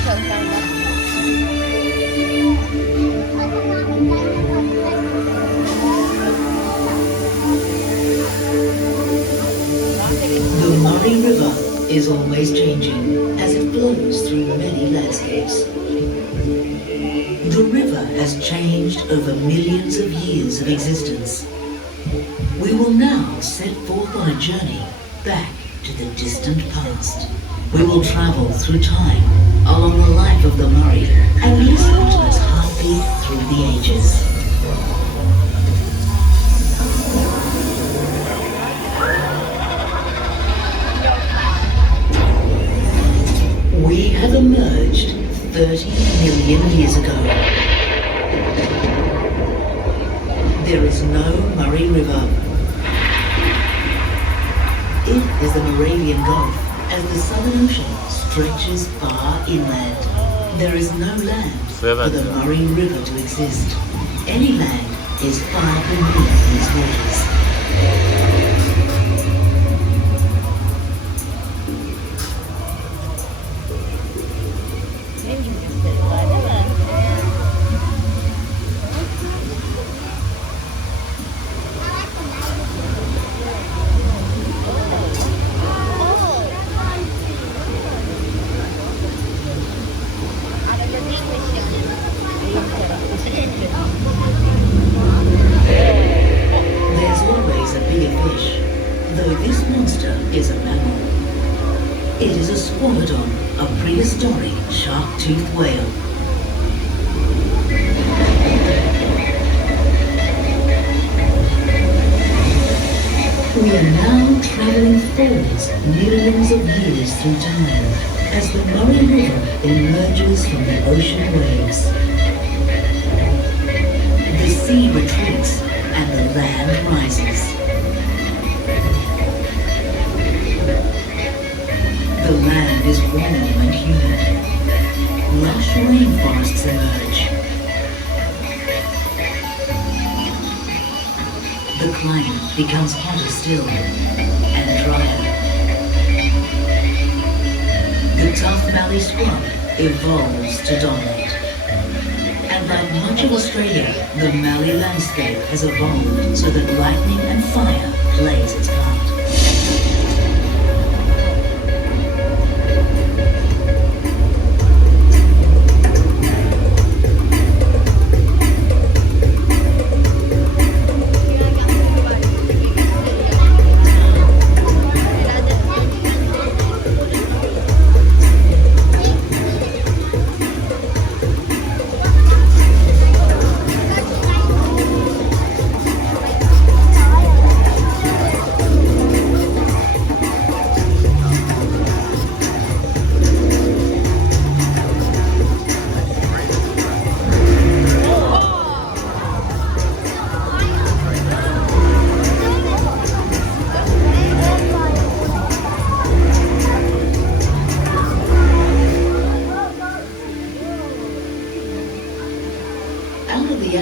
The Murray River is always changing as it flows through many landscapes. The river has changed over millions of years of existence. We will now set forth on a journey back to the distant past. We will travel through time along the life of the Murray and listen to its heartbeat through the ages. We have emerged 30 million years ago. There is no Murray River. It is the Moravian Gulf as the Southern Ocean stretches far inland. There is no land for the Murray River to exist. Any land is far beneath these waters. Becomes hotter still and drier. The tough mallee scrub evolves to dominate. And like much of Australia, the Mallee landscape has evolved so that lightning and fire plays its part.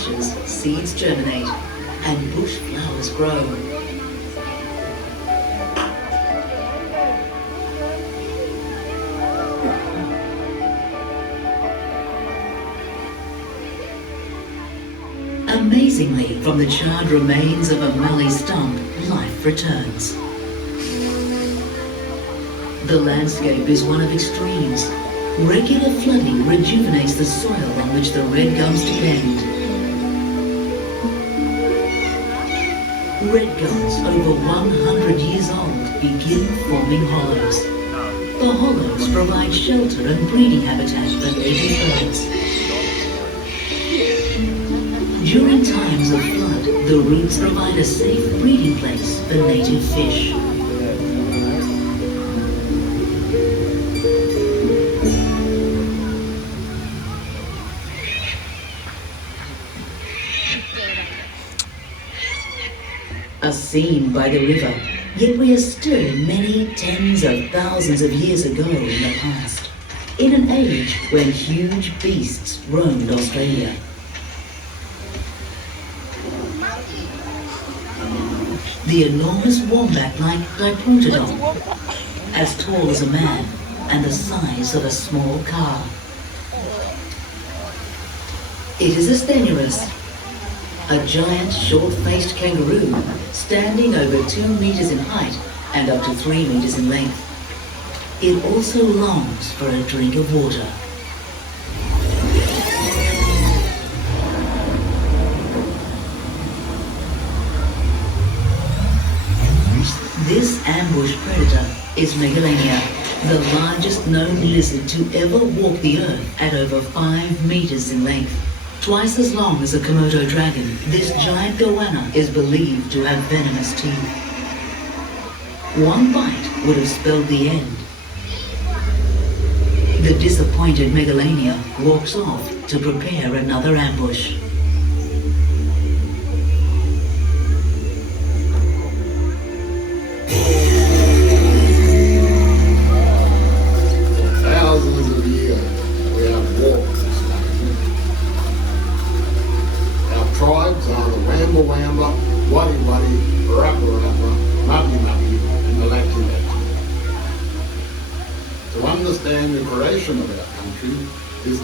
Ashes, seeds germinate and bush flowers grow. Amazingly, from the charred remains of a mallee stump, life returns. The landscape is one of extremes. Regular flooding rejuvenates the soil on which the red gums depend. Red gums over 100 years old begin forming hollows. The hollows provide shelter and breeding habitat for native birds. During times of flood, the roots provide a safe breeding place for native fish. A scene by the river, yet we are still many tens of thousands of years ago in the past, in an age when huge beasts roamed Australia. The enormous wombat-like Diprotodon, as tall as a man and the size of a small car. It is a stenuous, a giant short-faced kangaroo standing over two meters in height and up to three meters in length. It also longs for a drink of water. This ambush predator is Megalania, the largest known lizard to ever walk the earth at over 5 meters in length. Twice as long as a Komodo dragon, this giant goanna is believed to have venomous teeth. One bite would have spelled the end. The disappointed Megalania walks off to prepare another ambush.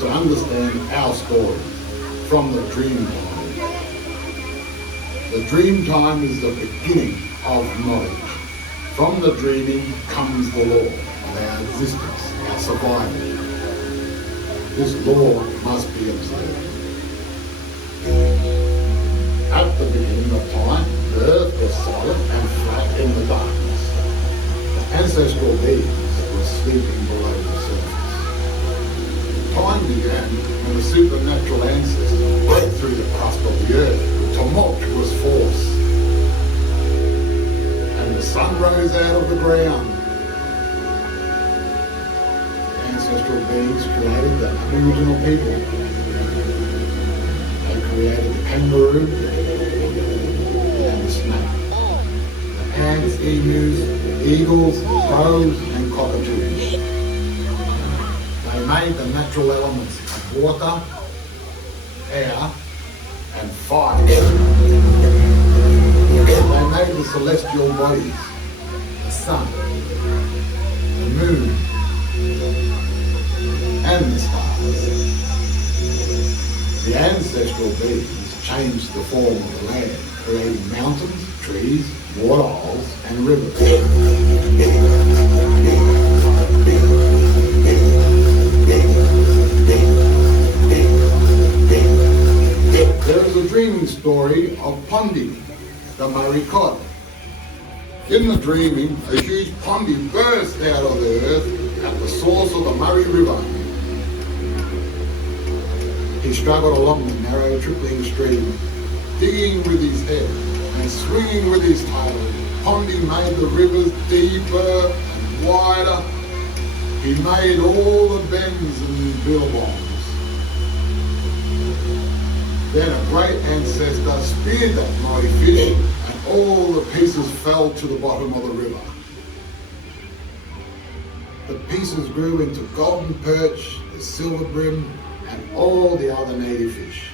To understand our story from the dream time. The dream time is the beginning of knowledge. From the dreaming comes the law of our existence, our survival. This law must be observed. At the beginning of time, the earth was solid and flat in the darkness. The ancestral beings were sleeping below the surface. Time began uh, when the supernatural ancestors broke through the crust of the earth tumultuous force and the sun rose out of the ground. Ancestral beings created the aboriginal people. They created the kangaroo and the snake. The ants, emus, eagles, crows, and cockatoos. Made the natural elements of water, air, and fire. They made the celestial bodies, the sun, the moon, and the stars. The ancestral beings changed the form of the land, creating mountains, trees, waterholes, and rivers. Dreaming story of Pondi, the cod. In the dreaming, a huge Pondi burst out of the earth at the source of the Murray River. He struggled along the narrow trickling stream, digging with his head and swinging with his tail. Pondi made the rivers deeper and wider. He made all the bends and billabongs. Then a great ancestor speared that mighty fish, and all the pieces fell to the bottom of the river. The pieces grew into golden perch, the silver brim, and all the other native fish.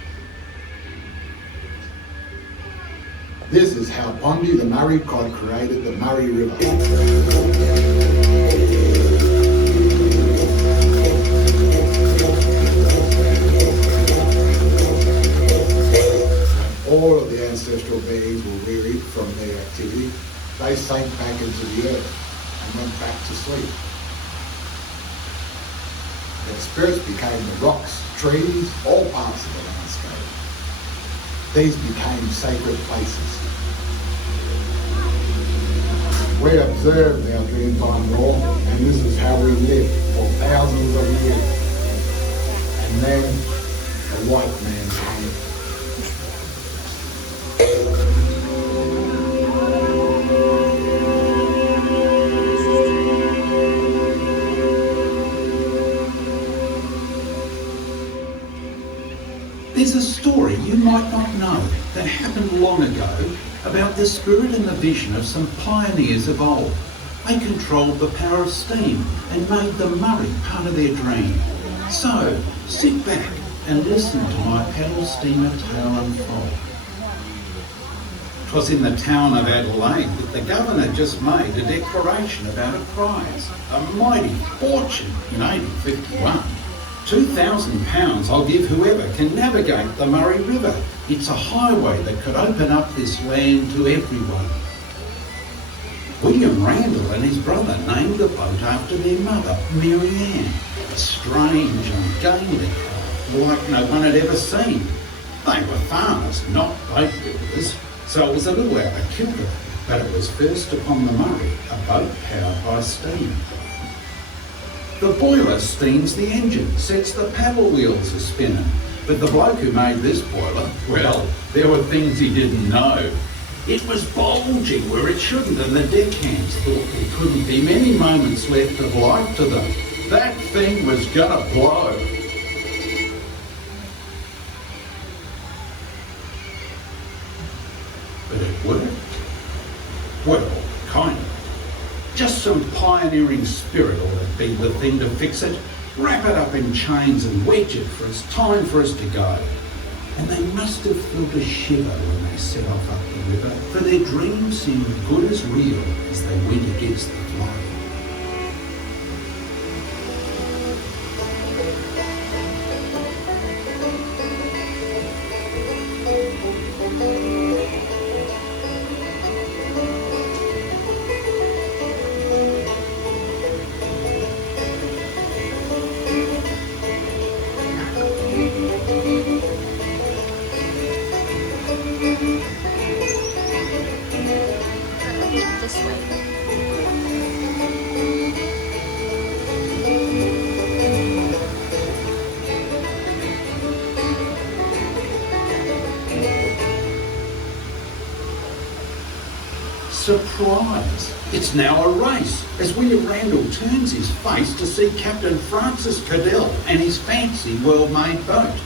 This is how Pondi the Murray cod created the Murray River. Beings were wearied from their activity. They sank back into the earth and went back to sleep. Their spirits became the rocks, trees, all parts of the landscape. These became sacred places. We observed our dreamtime law, and this is how we lived for thousands of years. And then the white man came. Happened long ago about the spirit and the vision of some pioneers of old. They controlled the power of steam and made the Murray part of their dream. So, sit back and listen to my paddle steamer tale unfold. 'Twas in the town of Adelaide that the governor just made a declaration about a prize, a mighty fortune in 1851. Two thousand pounds I'll give whoever can navigate the Murray River. It's a highway that could open up this land to everyone. William Randall and his brother named the boat after their mother, Mary Ann. A strange, ungainly craft like no one had ever seen. They were farmers, not boat builders, so it was a little out of kilter, but it was first upon the Murray, a boat powered by steam. The boiler steams the engine, sets the paddle wheels a spinning. But the bloke who made this boiler, well, there were things he didn't know. It was bulging where it shouldn't, and the deckhands thought there couldn't be many moments left of life to them. That thing was gonna blow. But it worked. Well, kind of. Just some pioneering spirit ought to be the thing to fix it. Wrap it up in chains and wedge it for it's time for us to go. And they must have felt a shiver when they set off up the river, for their dreams seemed good as real as they went against the flow. Surprise! It's now a race as William Randall turns his face to see Captain Francis Cadell and his fancy well-made boat.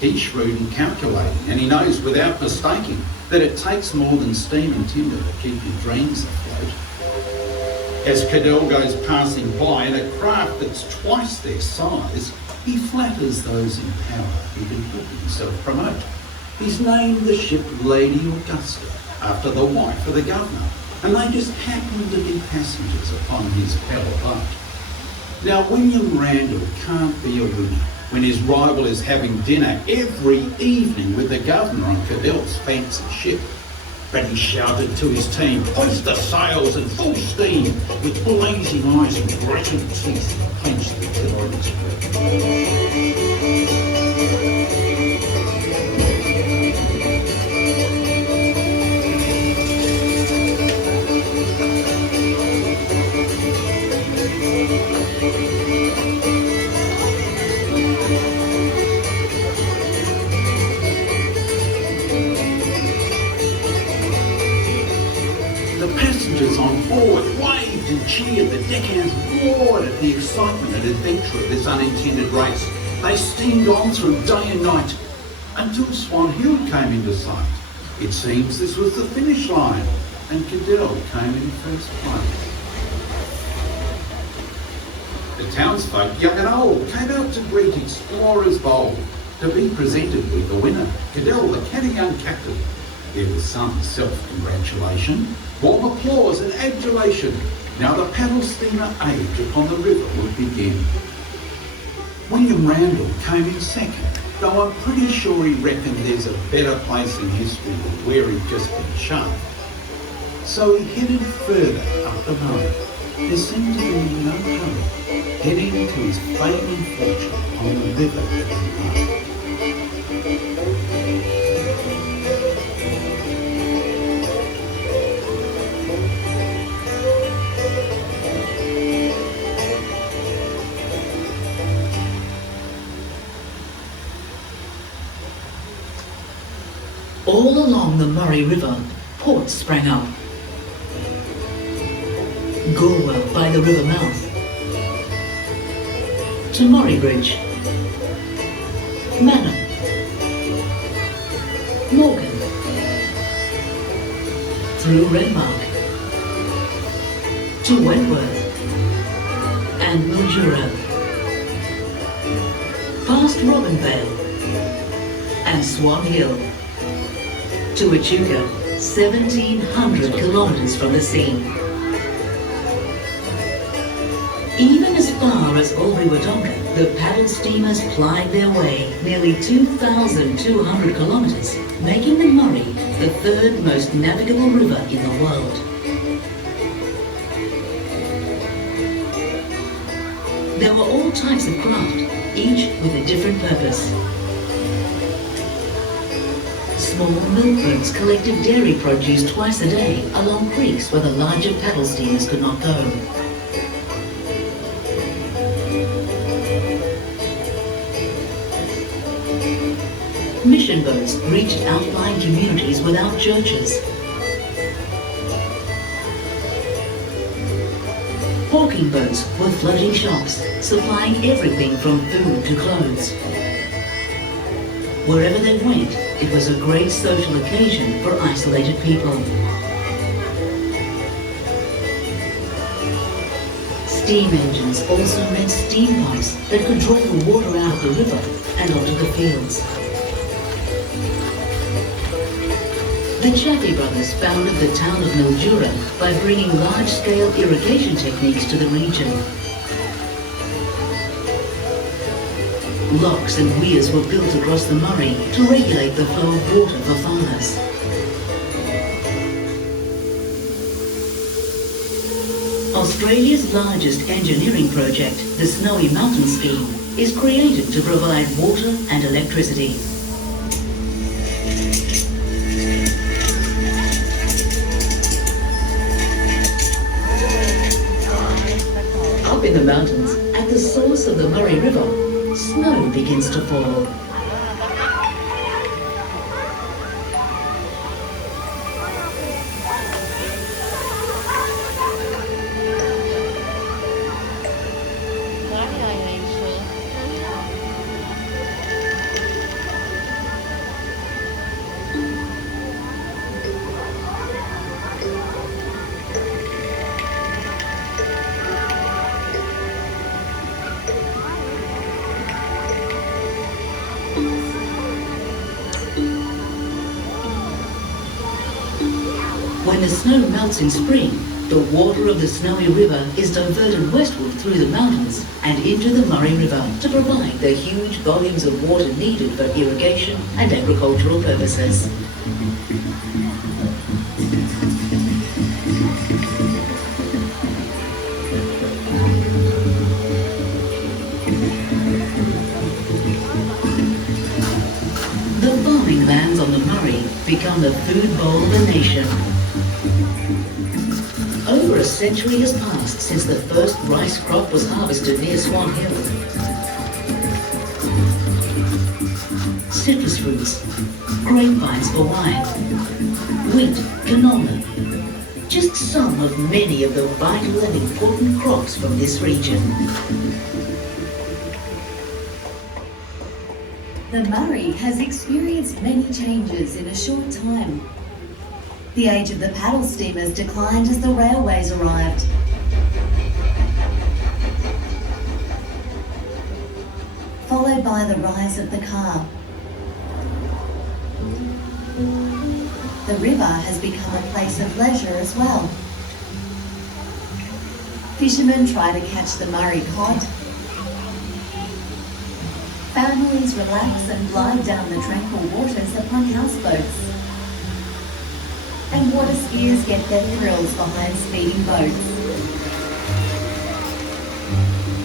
He's shrewd and calculating, and he knows without mistaking that it takes more than steam and timber to keep your dreams afloat. As Cadell goes passing by in a craft that's twice their size, he flatters those in power who can help himself promote. He's named the ship Lady Augusta after the wife of the governor, and they just happened to be passengers upon his pebble boat. Now, William Randall can't be a winner when his rival is having dinner every evening with the governor on Cadell's fancy ship. But he shouted to his team, hoist the sails and full steam. With blazing eyes and gritting teeth, he clenched the tiller cheered. The deckhands roared at the excitement and adventure of this unintended race. They steamed on through day and night until Swan Hill came into sight. It seems this was the finish line, and Cadell came in first place. The townsfolk, young and old, came out to greet explorers bold, to be presented with the winner, Cadell, the canny young captain. There was some self-congratulation, warm applause and adulation. Now the paddle steamer age upon the river would begin. William Randall came in second, though I'm pretty sure he reckoned there's a better place in history than where he'd just been shoved. So he headed further up the Murray. There seemed to be no hurry, heading to his fame and fortune on the river every night. Murray River, ports sprang up. Gorwell by the river mouth. To Morrybridge. Manham. Morgan. Through Renmark. To Wentworth. And Mildura. Past Robinvale. And Swan Hill to Echuca, 1,700 kilometers from the sea. Even as far as Wodonga, the paddle steamers plied their way nearly 2,200 kilometers, making the Murray the third most navigable river in the world. There were all types of craft, each with a different purpose. Small milk collected dairy produce twice a day along creeks where the larger paddle steamers could not go. Mission boats reached outlying communities without churches. Hawking boats were floating shops, supplying everything from food to clothes. Wherever they went, it was a great social occasion for isolated people. Steam engines also meant steam pipes that could draw the water out of the river and onto the fields. The Chaffee brothers founded the town of Mildura by bringing large-scale irrigation techniques to the region. Locks and weirs were built across the Murray to regulate the flow of water for farmers. Australia's largest engineering project, the Snowy Mountain Scheme, is created to provide water and electricity. Up in the mountains, at the source of the Murray River, snow begins to fall. Melts in spring, the water of the Snowy River is diverted westward through the mountains and into the Murray River to provide the huge volumes of water needed for irrigation and agricultural purposes. The farming lands on the Murray become the food bowl of the nation. Century has passed since the first rice crop was harvested near Swan Hill. Citrus fruits, grapevines for wine, wheat, canola, just some of many of the vital and important crops from this region. The Murray has experienced many changes in a short time. The age of the paddle steamers declined as the railways arrived. Followed by the rise of the car. The river has become a place of leisure as well. Fishermen try to catch the Murray cod, Families relax and glide down the tranquil waters upon houseboats. And water skiers get their thrills behind speeding boats.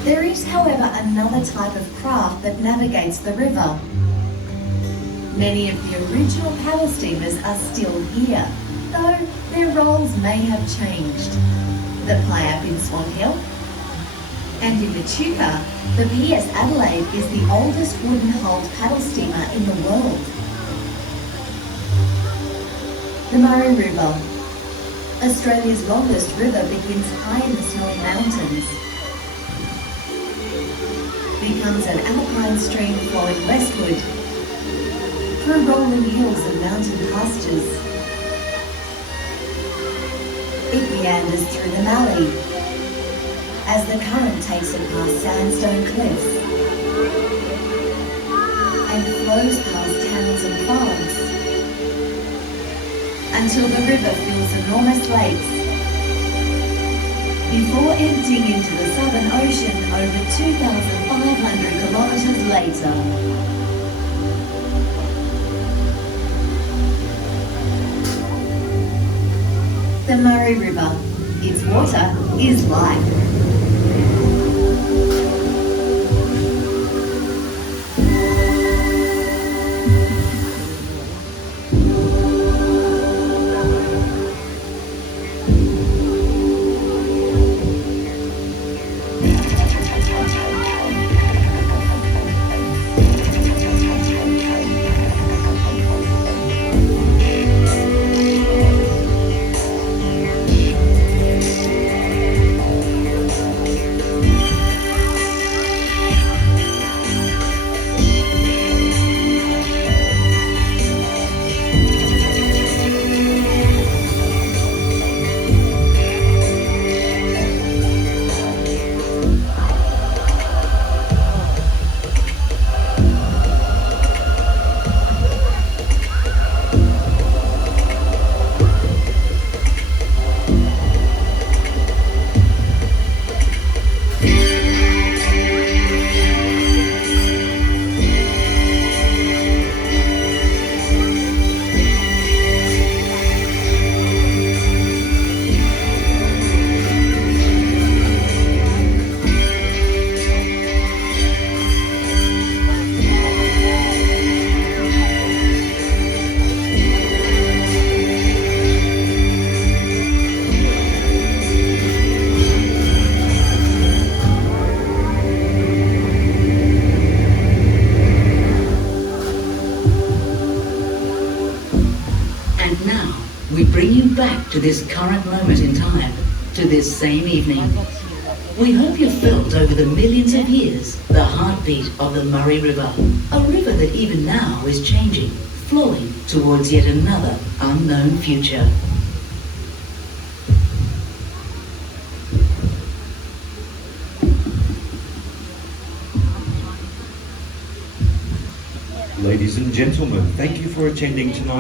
There is, however, another type of craft that navigates the river. Many of the original paddle steamers are still here, though their roles may have changed. The Piap in Swan Hill and in the Echuca, the PS Adelaide is the oldest wooden hulled paddle steamer in the world. The Murray River, Australia's longest river, begins high in the Snowy Mountains. Becomes an alpine stream flowing westward through rolling hills and mountain pastures. It meanders through the Mallee, as the current takes it past sandstone cliffs and flows past until the river fills enormous lakes. Before emptying into the Southern Ocean over 2,500 kilometres later. The Murray River. Its water is life. To this current moment in time, to this same evening. We hope you felt over the millions of years the heartbeat of the Murray River, a river that even now is changing, flowing towards yet another unknown future. Ladies and gentlemen, thank you for attending tonight's